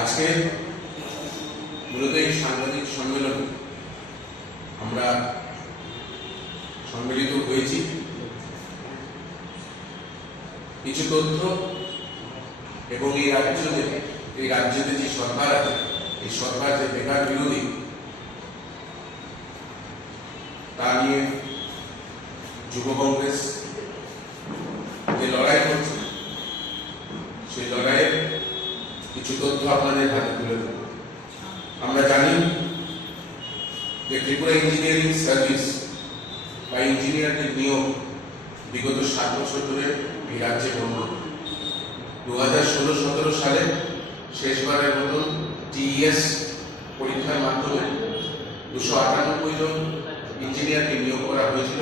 আজকে মূলত এই সাংবাদিক সম্মেলনে আমরা সম্মিলিত হয়েছি। কিছু তথ্য এবং এই রাজ্যতে এই রাজ্যতে যে সরকার আছে, এই সরকার যে বেকার বিরোধী, তা নিয়ে যুব কংগ্রেস লড়াই করছে, সেই লড়াইয়ের কিছু তথ্য আপনাদের হাতে তুলে দেব। আমরা জানি যে ত্রিপুরা ইঞ্জিনিয়ারিং সার্ভিস বা ইঞ্জিনিয়ারদের নিয়োগ বিগত সাত বছর ধরে এই রাজ্যে বন্ধ। দু হাজার ষোলো সতেরো সালে শেষবারের মতন টিইএস পরীক্ষার মাধ্যমে দুশো আটানব্বই জন ইঞ্জিনিয়ারকে নিয়োগ করা হয়েছিল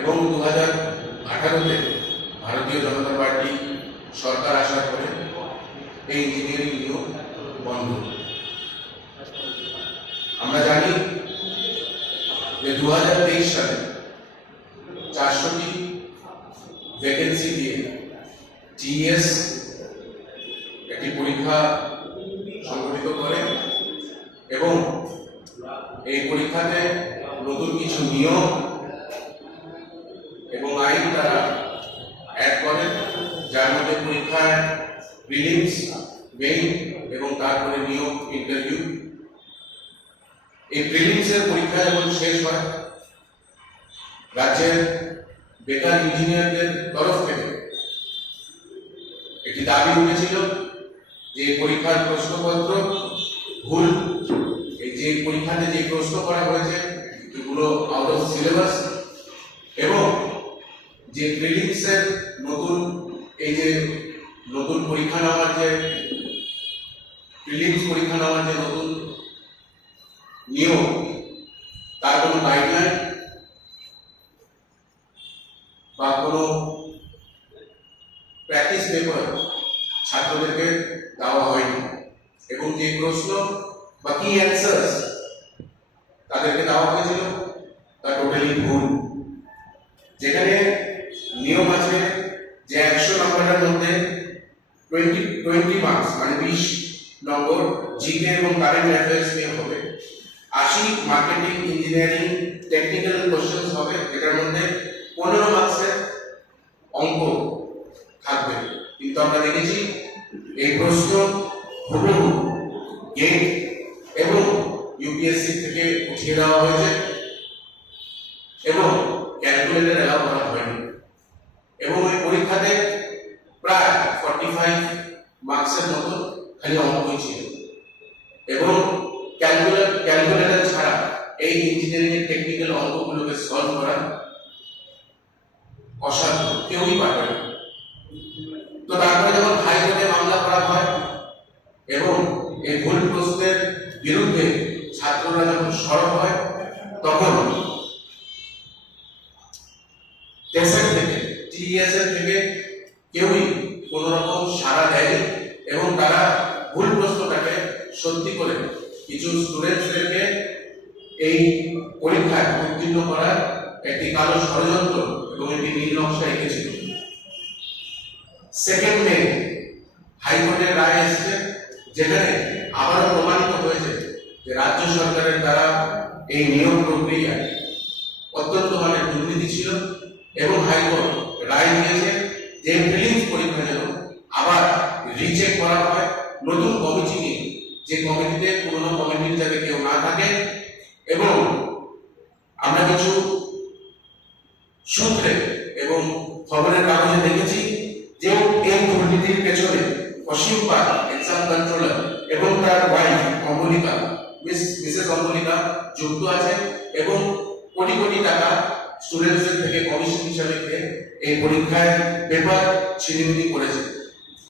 এবং দু হাজার আঠারোতে ভারতীয় জনতা পার্টি সরকার আসার পরে এই ইঞ্জিনিয়ারিং নিয়োগ বন্ধ। আমরা জানি যে দু হাজার তেইশ সালে চারশোটি ভ্যাকেন্সি দিয়ে টিএস একটি পরীক্ষা সংগঠিত করে এবং এই পরীক্ষাতে নতুন কিছু নিয়ম এবং আইন তারা পরীক্ষায় প্রিলিমস মেইন এবং তারপরে নিয়োগ ইন্টারভিউ এই প্রিলিমসের পরীক্ষা যখন শেষ হয়, রাজ্যের বেকার ইঞ্জিনিয়ারদের তরফ থেকে একটি দাবি উঠেছিল যে পরীক্ষার প্রশ্নপত্র ভুল। এই যে পরীক্ষাতে যে প্রশ্ন করা হয়েছে, এগুলো আউট অফ সিলেবাস এবং যে প্রিলিমসের নতুন এই যে নতুন পরীক্ষা নেওয়ার যে প্রিলিমস পরীক্ষা নেওয়ার যে নতুন নিয়ম, তার কোনো গাইডলাইন বা কোনো প্র্যাকটিস পেপার ছাত্রদেরকে দেওয়া হয়নি? এবং যে প্রশ্ন বা কি অ্যান্সার্স তাদেরকে দেওয়া হয়েছিল, তা টোটালি ভুল যেখানে নিয়ম আছে যে একশো নম্বরের মধ্যে টোয়েন্টি মার্কস মানে বিশ নম্বর জিকে এবং কারেন্ট অ্যাফেয়ার্স নিয়ে হবে। আশি মার্কেটিং ইঞ্জিনিয়ারিং টেকনিক্যাল কোশ্চেন্স হবে এটার মধ্যে পনেরো মার্কসের অঙ্ক থাকবে। কিন্তু আমরা দেখেছি এই প্রশ্ন হুবহু গেট এবং ইউপিএসসি থেকে উঠিয়ে দেওয়া হয়েছে এবং ক্যালকুলেটর এলাও করা হয়নি এবং ওই পরীক্ষাতে প্রায় ফর্টি ফাইভ মার্কসের মতো খালি অঙ্কই ছিল এবং ক্যালকুলেটর ক্যালকুলেটর ছাড়া এই ইঞ্জিনিয়ারিং এর টেকনিক্যাল অঙ্কগুলোকে সলভ করা অসাধ্য, কেউই পারবে না। তো তারপরে যখন হাইকোর্টে মামলা করা হয় এবং এই ভুল প্রশ্নের বিরুদ্ধে ছাত্ররা যখন সরব হয়, তখন টেসের থেকে টিএস এর থেকে কেউই কোন রকম সাড়া দেয়নি এবং তারা সত্যি করে কিছু স্টুডেন্টসদেরকে এই পরীক্ষায় উত্তীর্ণ করার একটি কালো ষড়যন্ত্র এবং একটি নীল নকশা এঁকেছিল। সেকেন্ড মে হাইকোর্টের রায় এসেছে, যেখানে আবারও প্রমাণিত হয়েছে যে রাজ্য সরকারের দ্বারা এই নিয়োগ প্রক্রিয়ায় অত্যন্ত মানে দুর্নীতি ছিল এবং হাইকোর্ট রায় দিয়েছে যে কমিটিতে, পুরনো কমিটির যাতে কেউ না থাকে। এবং আমরা কিছু সূত্রে এবং খবরের কাগজে দেখেছি যে এই দুর্নীতির পেছনে অসীম পাল এক্সাম কন্ট্রোলার এবং তার wife Amalika miss mrs Amalika যুক্ত আছে এবং কোটি কোটি টাকা স্টুডেন্টসদের থেকে কমিশন হিসাবে এই পরীক্ষায় পেপার ছিনিমিনি করেছে।